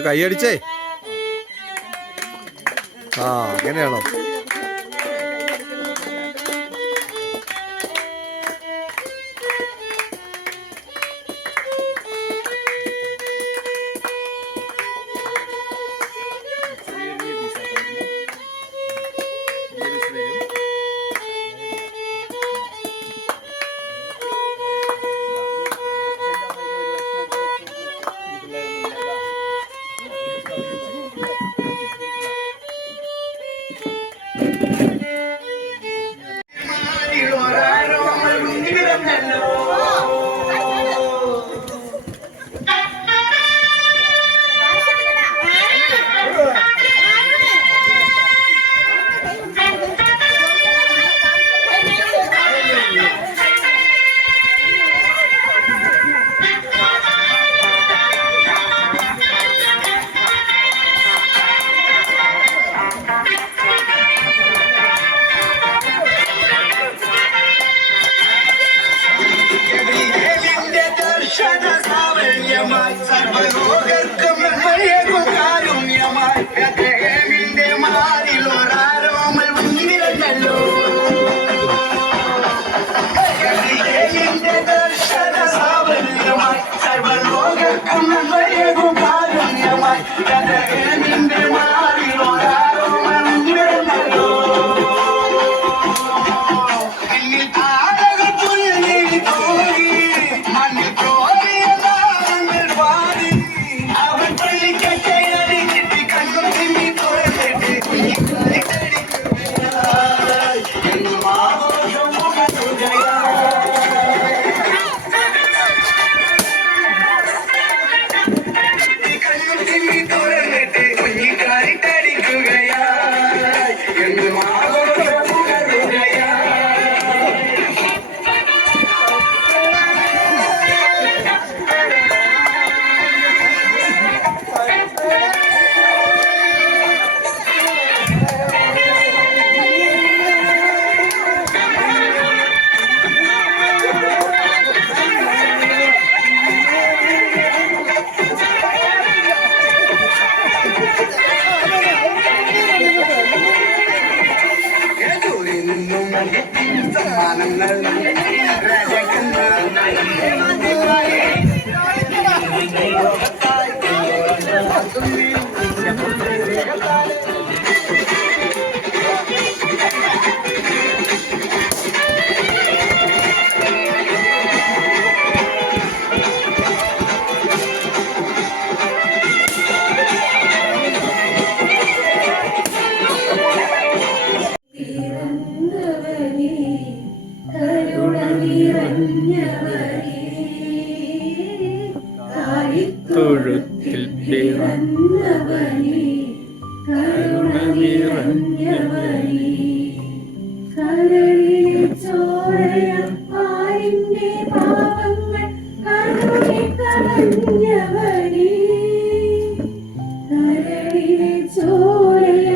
ഒന്ന് കൈയടിച്ചേ. ആ അങ്ങനെയാണോ? തൊഴുത്തിൽ പിറന്നവനേ കരുണ നിറഞ്ഞവനേ കരളിലെ ചോരയ ആരിന്റെ പാപങ്ങൾ കഴുകിക്കളഞ്ഞവനേ കരളിലെ ചോരയ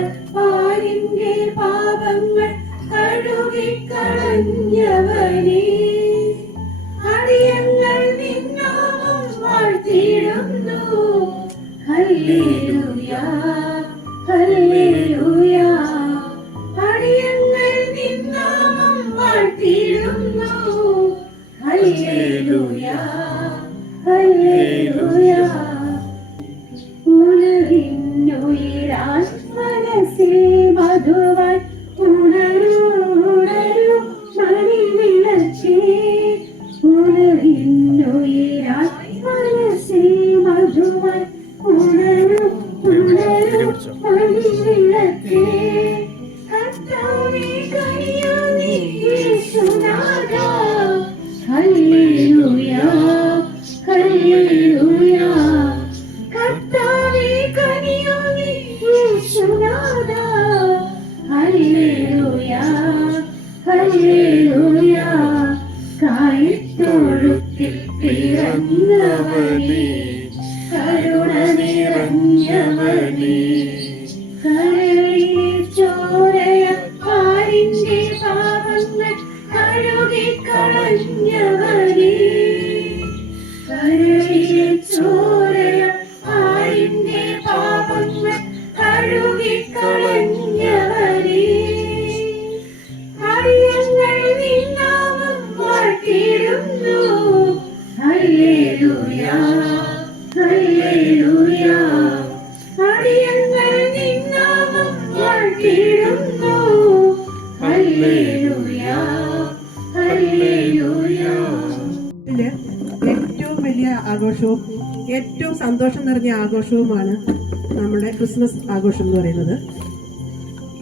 ആരിന്റെ പാപങ്ങൾ കഴുകിക്കളഞ്ഞവനേ അടിയങ്ങൾ നിന്നാമം വാഴ്ത്തിയിടുന്നു ഹല്ലേലൂയ ഹല്ലേലൂയ അടിയങ്ങൾ നിന്നാമം വാഴ്ത്തിയിടുന്നു ഹല്ലേലൂയ ഹല്ലേലൂയ ഉലകിന്നുയിരാൻ മനസ്സിൽ മധുവായി ഉണരൂ ഉണരൂ മണിവിളച്ചേ ഉലകിന്നുയിരാൻ മനസ്സിൽ മധുവായി ഉണരൂ ഉണരൂ മണിവിളച്ചേ കർത്താവേ കനിയാനീ യേശുനാഥാ ഹല്ലേലൂയ ഹല്ലേലൂയ കർത്താവേ കനിയാനീ യേശുനാഥാ ഹല്ലേലൂയ ഹല്ലേലൂയ കായിത്തൊഴുത്തിൽ പിറന്നവനേ കരുണ നിറഞ്ഞവനേ കരളിലെ ചോരയ ആരിന്റെ പാപങ്ങൾ കഴുകിക്കളഞ്ഞവനേ കരളിലെ ചോരയ ആരിന്റെ വാഴ്ത്തിടുന്നു. Hallelujah, hallelujah. ഏറ്റവും വലിയ ആഘോഷവും ഏറ്റവും സന്തോഷം നിറഞ്ഞ ആഘോഷവുമാണ് നമ്മുടെ ക്രിസ്മസ് ആഘോഷം എന്ന് പറയുന്നത്.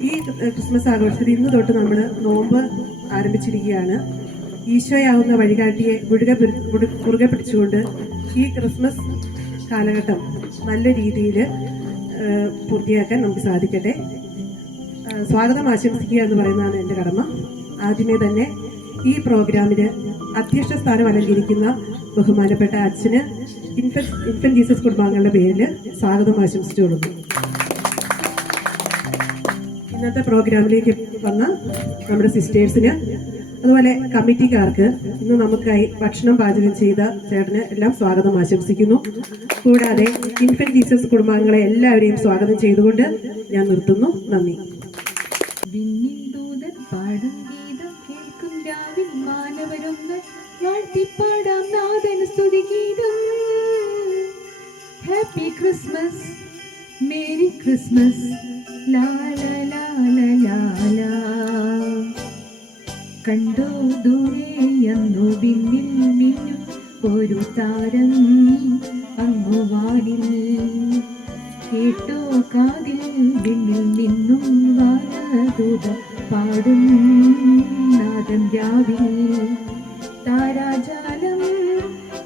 ഈ ക്രിസ്മസ് ആഘോഷത്തിൽ ഇന്ന് തൊട്ട് നമ്മൾ നോമ്പ് ആരംഭിച്ചിരിക്കുകയാണ്. ഈശോയാവുന്ന വഴികാട്ടിയെ മുറുകെ പിടിച്ചുകൊണ്ട് ഈ ക്രിസ്മസ് കാലഘട്ടം നല്ല രീതിയിൽ പൂർത്തിയാക്കാൻ നമുക്ക് സാധിക്കട്ടെ. സ്വാഗതം ആശംസിക്കുക എന്ന് പറയുന്നതാണ് എൻ്റെ കടമ. ആദ്യമേ തന്നെ ഈ പ്രോഗ്രാമിന് അധ്യക്ഷ സ്ഥാനം അലങ്കരിക്കുന്ന ബഹുമാനപ്പെട്ട അച്ഛന് ഇൻഫന്റ് ജീസസ് കുടുംബാംഗങ്ങളുടെ പേരിൽ സ്വാഗതം ആശംസിച്ചു കൊടുക്കുന്നു. ഇന്നത്തെ പ്രോഗ്രാമിലേക്ക് വന്ന നമ്മുടെ സിസ്റ്റേഴ്സിന്, അതുപോലെ കമ്മിറ്റിക്കാർക്ക്, ഇന്ന് നമുക്കായി ഭക്ഷണം പാചകം ചെയ്ത ചേട്ടന് എല്ലാം സ്വാഗതം ആശംസിക്കുന്നു. കൂടാതെ ഇൻഫന്റ് ജീസസ് കുടുംബാംഗങ്ങളെ എല്ലാവരെയും സ്വാഗതം ചെയ്തുകൊണ്ട് ഞാൻ നിർത്തുന്നു. നന്ദി. വാഴ്ത്തിപ്പാടാം നാഥൻ സ്തുതിഗീതം. ഹാപ്പി ക്രിസ്മസ്, മേരി ക്രിസ്മസ്, ലാ ലാ ലാ ലാ ലാ ലാ. കണ്ടോ ദൂരെയന്നു വിണ്ണിൽ മിന്നും ഒരു താരം അങ്ങുവാനിൽ. കേട്ടോ കാതിൽ വിണ്ണിൽ നിന്നും വാനദൂത പാടും നാദം രാവിൽ. താരാജാലം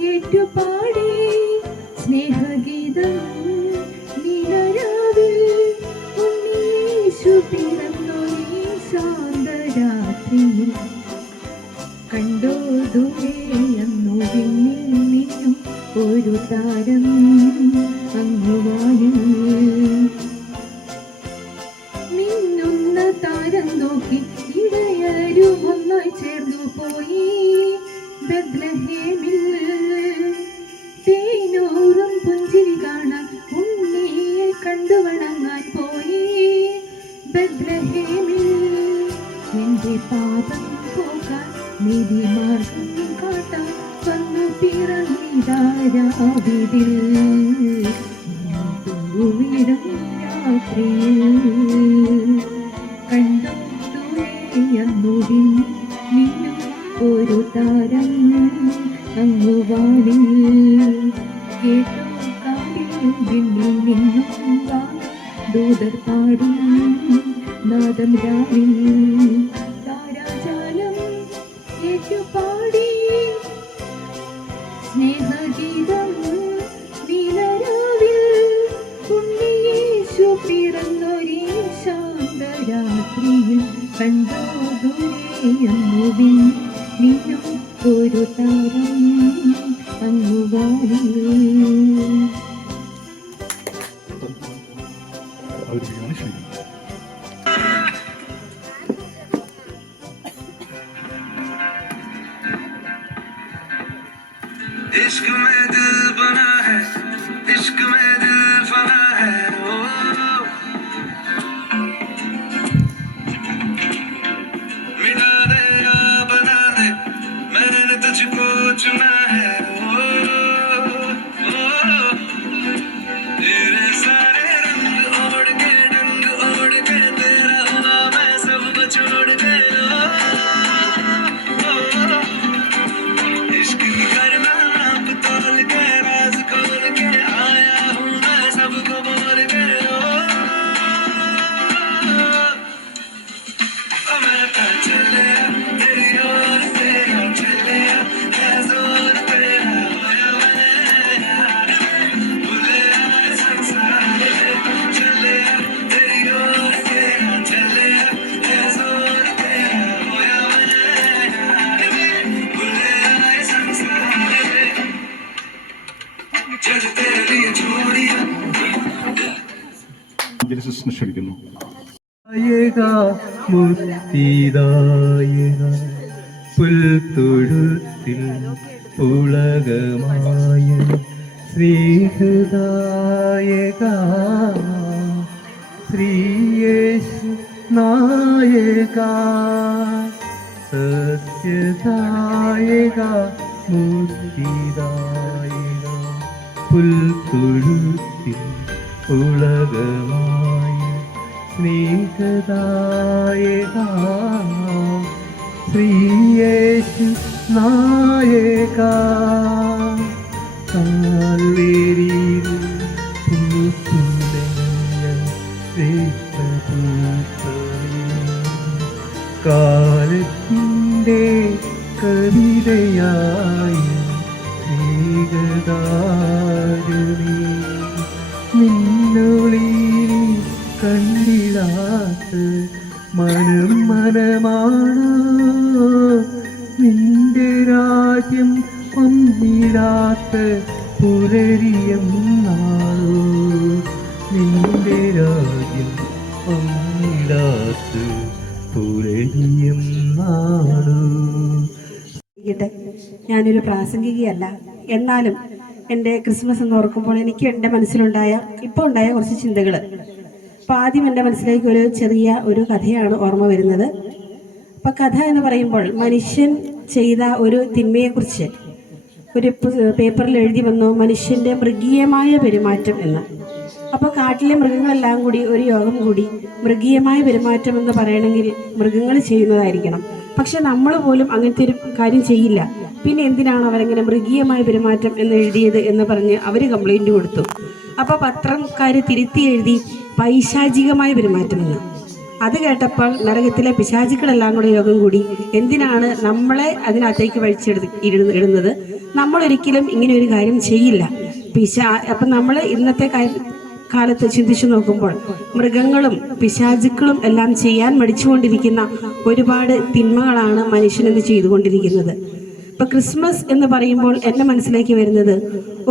ഏറ്റുപാടി സ്നേഹഗീതം നീലരാവിൽ. ഉണ്ണീശു പിറന്നൊരീ ശാന്തരാത്രിയിൽ. കണ്ടോ ദൂരെയന്നു വിണ്ണിൽ നിന്നും ഒരു താരം അങ്ങുവാനിൽ. മിന്നുന്ന താരം നോക്കി ഇടയരും ഒന്നായി ചേർന്നു പോയി ബെത്ലഹേമിൽ. തേനൂറും പുഞ്ചിരി കാണാൻ ഉണ്ണിയെ കണ്ടു വണങ്ങാൻ പോയി ബെത്ലഹേമിൽ. എന്റെ പാപം പോകാൻ നീതിമാർഗം കാട്ടാൻ വന്നു പിറന്നിതാരാവിതിൽ. തൂവിടും രാത്രിയിൽ കണ്ടു ദൂരെയന്നു നിന്നും ഒരു താരം അങ്ങുവാനിൽ. കേട്ടോ കാതിൽ വിണ്ണിൽ നിന്നും ദൂതർ പാടും നാദം രാവിൽ. താരാജാലം ഏറ്റുപാടി സ്നേഹഗീതം നീലരാവിൽ. ഉണ്ണിയേശു പിറന്നൊരീ ശാന്തരാത്രിയിൽ. കണ്ടോ ദൂരെയന്നു നിന്നും ഒരു താരം അങ്ങുവാനിൽ. इश्क में दिल बना है, इश्क में दिल फना है, ओ मिटा दे या बना दे, मैंने तुझको चुना है, ओ तेरे सारे रंग ओढ़ के डंग ओढ़ के तेरा हुआ मैं सब छोड़ के. इश्क करना आप तोल के राज खोल के आया हूँ मैं सबको बोल के. मैं तो चले तेरी ओर तेरा चले है जोर तेरा होया मैं भूले आए संसार चले तेरी ओर तेरा चले है जोर तेरा होया मैं भूले आए संसार जज तेरे लिए छोड़िया. ജനസിനെ ക്ഷണിക്കുന്നു. മുത്തിദായക പുൽത്തൊഴുത്തിൽ പുളകമായ ശ്രീഹൃദായക ശ്രീയേശു നായക സത്യദായക മുത്തിദായക പുൽത്തൊഴുത്തിൽ പുളകമായ സ്നേഹദായക ശ്രീയേശു നായക കാൽവരിയിൽ പൂത്തുലഞ്ഞ കാലത്തിൻ്റെ കവിതയായി സ്നേഹദാരുണി നിന്നൊളിയിൽ കണ്ടിടാത്ത മനമാണ് നിന്റെ രാജ്യം വന്നിടാത്ത പുലരിയം നാളോ നിന്റെ രാജ്യം വന്നിടാത്ത പുലരിയം നാളോ. ഞാനൊരു പ്രാസംഗികയല്ല, എന്നാലും എൻ്റെ ക്രിസ്മസ് എന്ന് ഓർക്കുമ്പോൾ എനിക്ക് എൻ്റെ മനസ്സിലുണ്ടായ ഇപ്പോൾ ഉണ്ടായ കുറച്ച് ചിന്തകൾ. അപ്പോൾ ആദ്യം എൻ്റെ മനസ്സിലേക്ക് ഒരു ചെറിയ ഒരു കഥയാണ് ഓർമ്മ വരുന്നത്. അപ്പോൾ കഥ എന്ന് പറയുമ്പോൾ മനുഷ്യൻ ചെയ്ത ഒരു തിന്മയെക്കുറിച്ച് ഒരു പേപ്പറിൽ എഴുതി വന്നു, മനുഷ്യൻ്റെ മൃഗീയമായ പെരുമാറ്റം എന്ന്. അപ്പോൾ കാട്ടിലെ മൃഗങ്ങളെല്ലാം കൂടി ഒരു യോഗം കൂടി മൃഗീയമായ പെരുമാറ്റം എന്ന് പറയണമെങ്കിൽ മൃഗങ്ങൾ ചെയ്യുന്നതായിരിക്കണം, പക്ഷെ നമ്മൾ പോലും അങ്ങനത്തെ ഒരു കാര്യം ചെയ്യില്ല. പിന്നെ എന്തിനാണ് അവരങ്ങനെ മൃഗീയമായ പെരുമാറ്റം എന്ന് എഴുതിയത് എന്ന് പറഞ്ഞ് അവർ കംപ്ലൈൻറ്റ് കൊടുത്തു. അപ്പോൾ പത്രക്കാർ തിരുത്തി എഴുതി പൈശാചികമായ പെരുമാറ്റം എന്ന്. അത് കേട്ടപ്പോൾ നരകത്തിലെ പിശാചുക്കളെല്ലാം കൂടെ യോഗം കൂടി എന്തിനാണ് നമ്മളെ അതിനകത്തേക്ക് ഇടുന്നത്, നമ്മളൊരിക്കലും ഇങ്ങനെ ഒരു കാര്യം ചെയ്യില്ല. അപ്പം നമ്മൾ ഇന്നത്തെ കാലത്ത് ചിന്തിച്ചു നോക്കുമ്പോൾ മൃഗങ്ങളും പിശാചുക്കളും എല്ലാം ചെയ്യാൻ മടിച്ചുകൊണ്ടിരിക്കുന്ന ഒരുപാട് തിന്മകളാണ് മനുഷ്യനെന്ന് ചെയ്തുകൊണ്ടിരിക്കുന്നത്. ഇപ്പം ക്രിസ്മസ് എന്ന് പറയുമ്പോൾ എൻ്റെ മനസ്സിലേക്ക് വരുന്നത്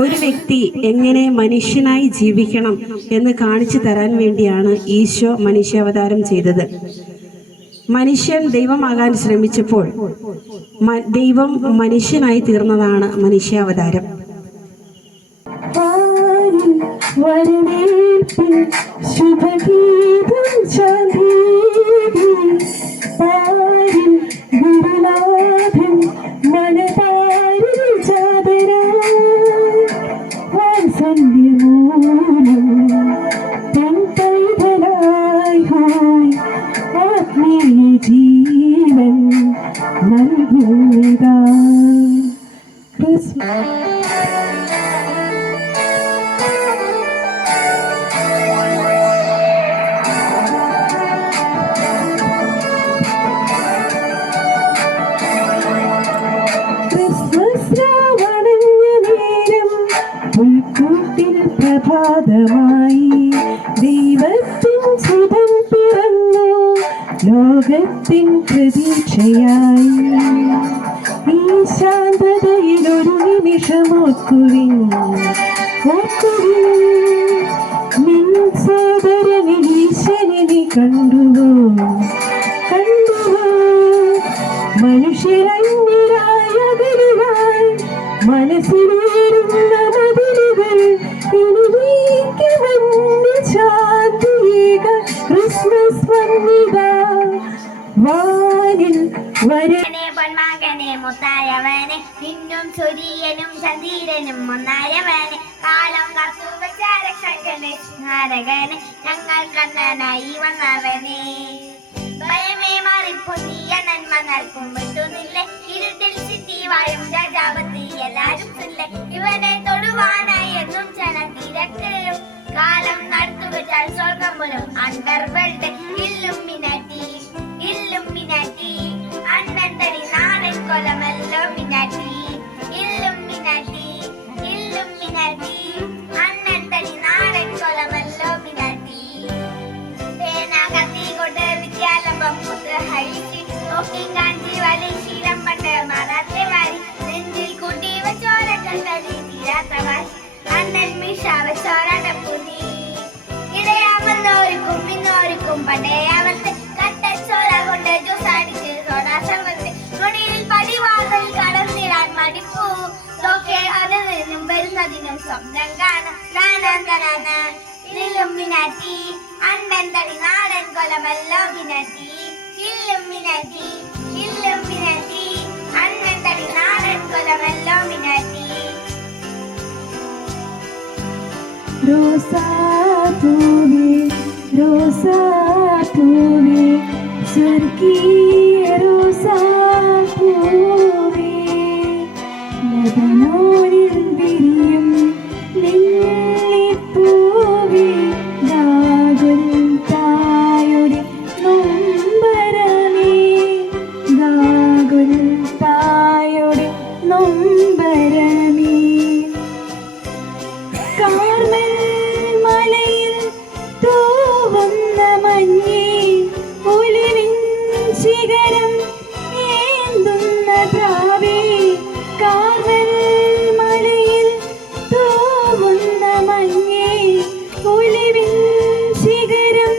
ഒരു വ്യക്തി എങ്ങനെ മനുഷ്യനായി ജീവിക്കണം എന്ന് കാണിച്ചു തരാൻ വേണ്ടിയാണ് ഈശോ മനുഷ്യാവതാരം ചെയ്തത്. മനുഷ്യൻ ദൈവമാകാൻ ശ്രമിച്ചപ്പോൾ ദൈവം മനുഷ്യനായി തീർന്നതാണ് മനുഷ്യാവതാരം. വരവേൽപ്പിൽ ശുഭഗീതം ചാന്തീതി പാരിൽ ഗുരുനാഥൻ മനപാരിൽ ചാതരായി വാത്സല്യമൂലം പെൺപൈതലായി ഹോയ് ആത്മീയ ജീവൻ നൽകുന്നതാ ക്രിസ്മസ്. പുൽക്കൂട്ടിൽ പ്രഭാതമായി ദൈവത്തിൻ സുതൻ പിറന്നു ലോകത്തിൻ പ്രതീക്ഷയായി. ഈ ശാന്തതയിലൊരു നിമിഷമോക്കുവിൻ നിൻ സോദരനിൽ ഈശ്വരനെ കണ്ടുവോ മനുഷ്യരന്യരായ ഗരുവായി മനസ്സിലേറുന്ന മതിലുകൾ ഇനിക്ക് വന്ന് ശാന്തിയേക ക്രിസ്മസ് വന്നിതാ വാനിൽ പൊന്മകനെ മുത്തായവനെ നിന്നും സൂര്യനും ചന്ദ്രനും ഒന്നായവനെ കാലം കത്തുവച്ച രക്ഷകനെ സ്മാരകനെ ഞങ്ങൾ കണ്ണനായി വന്നവനെ ഭയമേ മാറിപ്പൊന്നിയ നന്മ നൽകും വിട്ടുന്നില്ലേ ഇരുട്ടിൽ സിറ്റി വാഴും രാജാവത്തി എല്ലാരും ചൊല്ലേ ഇവനെ തൊടുവാനായി എന്നും ജനത്തിരക്കും കാലം നടത്തുവച്ചാൽ സ്വർഗം പോലും അണ്ടർവേൾഡ് ഇല്ലുമിനാറ്റി ഇല്ലുമിനാറ്റി അണ്ണൻ തടി നാടൻ കൊലമല്ലോ മിനാറ്റി ഇല്ലുമിനാറ്റി ഇല്ലുമിനാറ്റി അണ്ണൻ തടി നാടൻ കൊലമല്ലോ മിനാറ്റി തേനാകത്തി കൊണ്ട് വിദ്യാലംബം മുത്ത് ഹരിച്ച് നോക്കി കാഞ്ചി വലി ശീലം പണ്ട് മാറാത്തെ വാരി നെഞ്ചിൽ കൂട്ടി വെച്ചോരക്കൾ തടി തീരാത്ത വാശി അണ്ണൻ മിഷാവച്ചോരട പുതി ഇടയാമല്ലോർക്കും ഇന്നോർക്കും പണ്ടേയാവത്ത് കട്ടച്ചോര കൊണ്ട് ജ്യൂസടിച്ച് സോഡാസർവത്ത് നുണിയിൽ പടിവാതിൽ കടന്നിടാൻ മടിപ്പൂ നോക്കെ അതിൽ നിന്നും വരുന്നതിനും സ്വപ്നം കാണാം നാനാന്തനാന ഇല്ലുമിനാറ്റി അണ്ണൻ തടി നാടൻ കൊലമല്ലോ മിനാറ്റി ഇല്ലുമിനാറ്റി ഇല്ലുമിനാറ്റി അണ്ണൻ തടി നാടൻ കൊലമല്ലോ മിനാറ്റി. റോസാ പൂവേ റോസാ സ്വർഗീയ റോസാപ്പൂവേ ലബനോനിൽ വിരിയും ലില്ലിപ്പൂവേ ഗാഗുൽത്തായുടെ നൊമ്പരമേ ഗാഗുൽത്തായുടെ നൊമ്പരമേ കാർമൽ മലയിൽ തൂവുന്ന മഞ്ഞേ ഒലിവിൻ ശിഖരം ഏന്തുന്ന പ്രാവേ കാർമൽ മലയിൽ തൂവുന്ന മഞ്ഞേ ഒലിവിൻ ശിഖരം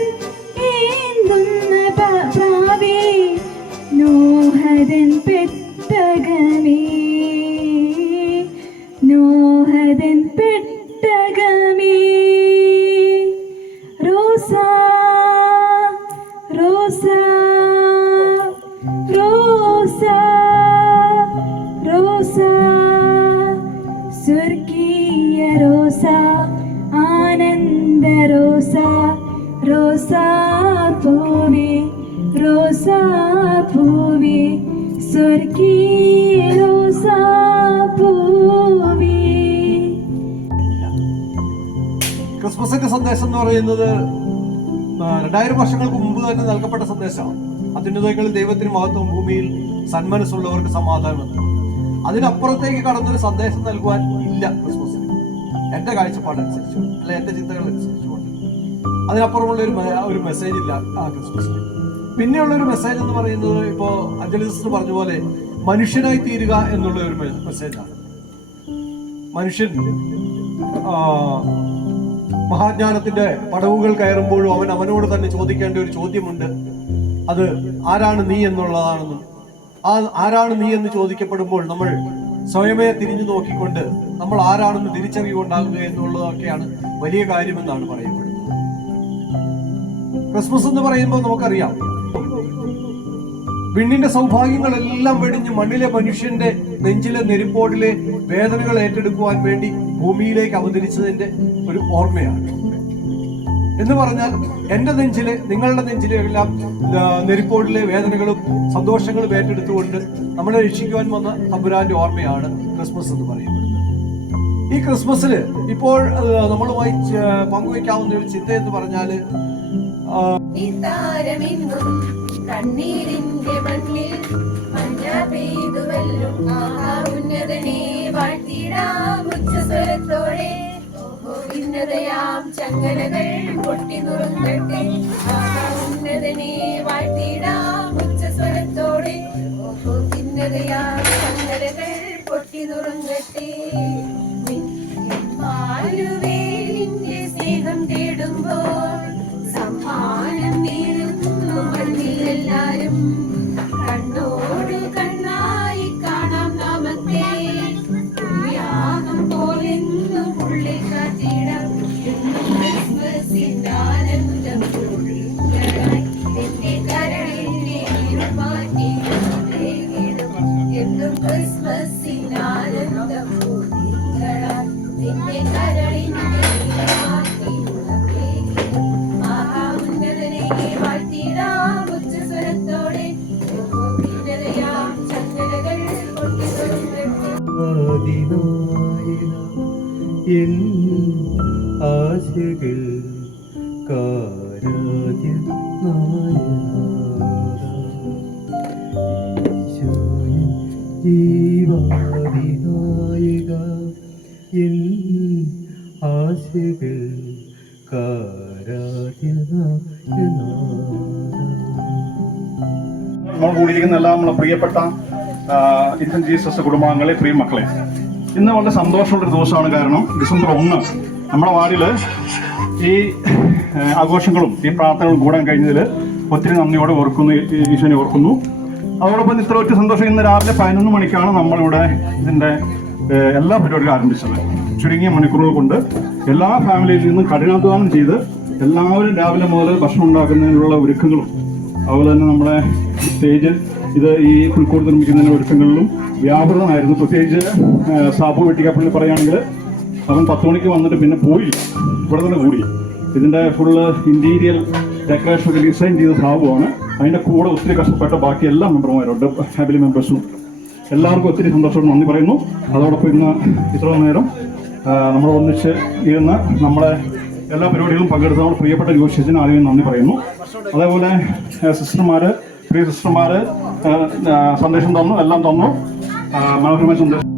ഏന്തുന്ന പ്രാവേ നോഹദൻ പെട്ടകമേ നോഹദൻ പെട്ടകമേ റോസാ റോസാ റോസാ റോസാ സ്വർഗീയ റോസാ ആനന്ദ റോസാ റോസാ പൂവേ റോസാ പൂവേ സ്വർഗീയ റോസാ പൂവേ. ക്രിസ്മസിന്റെ സന്ദേശം എന്ന് പറയുന്നത് 2000 വർഷങ്ങൾക്ക് മുമ്പ് തന്നെ നൽകപ്പെട്ട സന്ദേശമാണ്. അത്യുന്നതങ്ങളിൽ ദൈവത്തിന് മഹത്വം, ഭൂമിയിൽ സന്മനസ്സുള്ളവർക്ക് സമാധാനം എന്ന്. അതിനപ്പുറത്തേക്ക് കടന്നൊരു സന്ദേശം നൽകുവാൻ ഇല്ല ക്രിസ്മസിന്, എന്റെ കാഴ്ചപ്പാടനുസരിച്ച്, അല്ലെ എന്റെ ചിന്തകൾ അനുസരിച്ചുകൊണ്ട്. അതിനപ്പുറമുള്ള ഒരു മെസ്സേജ് ഇല്ല ആ ക്രിസ്മസിന്. പിന്നെയുള്ള ഒരു മെസ്സേജ് എന്ന് പറയുന്നത് ഇപ്പോ അഞ്ജലി സിസ്റ്റർ പറഞ്ഞ പോലെ മനുഷ്യനായി തീരുക എന്നുള്ള ഒരു മെസ്സേജാണ്. മനുഷ്യൻ മഹാജ്ഞാനത്തിന്റെ പടവുകൾ കയറുമ്പോഴും അവനോട് തന്നെ ചോദിക്കേണ്ട ഒരു ചോദ്യമുണ്ട്. അത് ആരാണ് നീ എന്നുള്ളതാണെന്നും ആ ആരാണ് നീ എന്ന് ചോദിക്കപ്പെടുമ്പോൾ നമ്മൾ സ്വയമേ തിരിഞ്ഞു നോക്കിക്കൊണ്ട് നമ്മൾ ആരാണെന്ന് തിരിച്ചറിയുകൊണ്ടാകുക എന്നുള്ളതൊക്കെയാണ് വലിയ കാര്യമെന്നാണ് പറയപ്പെടുന്നത്. ക്രിസ്മസ് എന്ന് പറയുമ്പോൾ നമുക്കറിയാം, വിണ്ണിന്റെ സൗഭാഗ്യങ്ങളെല്ലാം വെടിഞ്ഞ് മണ്ണിലെ മനുഷ്യന്റെ നെഞ്ചിലെ നെരിപ്പോടിലെ വേദനകൾ ഏറ്റെടുക്കുവാൻ വേണ്ടി ഭൂമിയിലേക്ക് അവതരിച്ചതിന്റെ ഒരു ഓർമ്മയാണ്. എന്ന് പറഞ്ഞാൽ എന്റെ നെഞ്ചിലെ, നിങ്ങളുടെ നെഞ്ചിലെ എല്ലാം നെരിപ്പോടിലെ വേദനകളും സന്തോഷങ്ങളും ഏറ്റെടുത്തുകൊണ്ട് നമ്മളെ രക്ഷിക്കുവാൻ വന്ന തമ്പുരാന്റെ ഓർമ്മയാണ് ക്രിസ്മസ് എന്ന് പറയുന്നത്. ഈ ക്രിസ്മസില് ഇപ്പോൾ നമ്മളുമായി പങ്കുവയ്ക്കാവുന്ന ഒരു ചിന്ത എന്ന് പറഞ്ഞാല് കണ്ണീരിന്റെ മണ്ണിൽ മഞ്ഞ പെയ്തുവല്ലോ ഉന്നതനെ വാഴ്ത്തിടാം ഉച്ചസ്വരത്തോടെ. ഉന്നതയാം ചങ്ങലകൾ പൊട്ടി നുറുങ്ങട്ടെ, ഉന്നതനെ വാഴ്ത്തിടാം ഉച്ചസ്വരത്തോടെ. ഉന്നതയാം ചങ്ങലകൾ പൊട്ടി നുറുങ്ങട്ടെ. മാരുവേലിന്റെ സ്നേഹം തേടുമ്പോൾ സമ്മാനം നേരുന്നു മണ്ണിലെല്ലാരും. കണ്ണോട് കണ്ണായി കാണാം നാമത്തെ, യാഗം പോലെന്നും ഉള്ളിൽ കാത്തിടാം. ക്രിസ്മസിന്റെ ആനന്ദം എന്റെ കരളിനെ മാറ്റി എന്നും ക്രിസ്മസിന്റെ ആനന്ദം എന്റെ കരളിനെ മാറ്റി എൻ ആശകൾ കാരാദ്യ ജീവാദിനായക എൻ ആശകൾ കാരാദ്യ. നമ്മൾ കൂടിയിരിക്കുന്ന എല്ലാ നമ്മളെ പ്രിയപ്പെട്ട ഇൻഫന്റ് ജീസസ് കുടുംബാംഗങ്ങളെ, പ്രിയ മക്കളെ, ഇന്ന് വളരെ സന്തോഷമുള്ളൊരു ദിവസമാണ്. കാരണം ഡിസംബർ 1 നമ്മുടെ വാർഡില് ഈ ആഘോഷങ്ങളും ഈ പ്രാർത്ഥനകളും കൂടാൻ കഴിഞ്ഞതിൽ ഒത്തിരി നന്ദിയോടെ ഓർക്കുന്നു, ഈശോനെ ഓർക്കുന്നു. അതോടൊപ്പം ഇത്ര ഒറ്റ സന്തോഷം, ഇന്ന് രാവിലെ 11 മണിക്കാണ് നമ്മളിവിടെ ഇതിൻ്റെ എല്ലാ പരിപാടികളും ആരംഭിച്ചത്. ചുരുങ്ങിയ മണിക്കൂറുകൾ കൊണ്ട് എല്ലാ ഫാമിലിയിൽ നിന്നും കഠിനാധ്വാനം ചെയ്ത് എല്ലാവരും രാവിലെ മുതൽ ഭക്ഷണം ഉണ്ടാക്കുന്നതിനുള്ള ഒരുക്കങ്ങളും, അതുപോലെ തന്നെ നമ്മുടെ സ്റ്റേജ് ഇത് ഈ പുൽക്കൂട് നിർമ്മിക്കുന്നതിനുള്ള ഒരുക്കങ്ങളിലും വ്യാപൃതമായിരുന്നു. പ്രത്യേകിച്ച് സാബു വെട്ടിക്കപ്പള്ളി പറയുകയാണെങ്കിൽ അവൻ 10 മണിക്ക് വന്നിട്ട് പിന്നെ പോയില്ല, ഇവിടെ തന്നെ കൂടി. ഇതിൻ്റെ ഫുള്ള് ഇൻറ്റീരിയൽ ഡെക്കറേഷൻ ഒക്കെ ഡിസൈൻ ചെയ്ത ഭാഗമാണ്. അതിൻ്റെ കൂടെ ഒത്തിരി കഷ്ടപ്പെട്ട ബാക്കി എല്ലാ മെമ്പർമാരുണ്ട്, ഫാമിലി മെമ്പേഴ്സും. എല്ലാവർക്കും ഒത്തിരി സന്തോഷത്തോടെ നന്ദി പറയുന്നു. അതോടൊപ്പം ഇന്ന് ഇത്രയും നേരം നമ്മൾ ഒന്നിച്ച് ഇരുന്ന് നമ്മളെ എല്ലാ പരിപാടികളും പങ്കെടുത്ത നമ്മുടെ പ്രിയപ്പെട്ട ജോഷിച്ചിന് ആദ്യം നന്ദി പറയുന്നു. അതേപോലെ പ്രിയ സിസ്റ്റർമാർ സന്ദേശം തന്നു, എല്ലാം തന്നു, മനോഹരമായ സന്ദേശം.